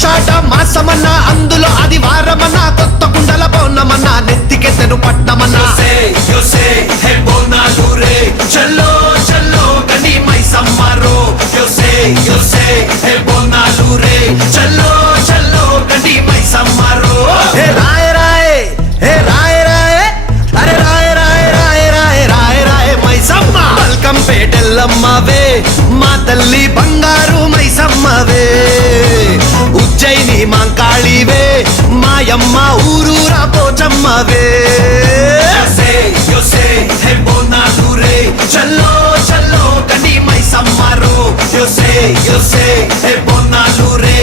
ఆషాఢ మాసమన్నా అందులో ఆదివారమన్నా కొత్త కుండల బోనమన్నా నెత్తికెత్తెను పట్నమన్నా చల్లో చల్లో గని మైసమ్మరో బోనాలు రే చల్లో చల్లో గని మైసమ్మరో హే రాయ రాయ హే రాయ రాయ అరే రాయ రాయ రాయ రాయ రాయ రాయ మైసమ్మ వెల్కమ్ పేటెల్లమ్మవే మా తల్లి బంగారు మైసమ్మవే ఉజ్జయిని మాంకాళివే మాయమ్మ ఊరూరా పోచమ్మవే బోనాలు రే చల్లో చల్లో గని మైసమ్మరో బోనాలు రే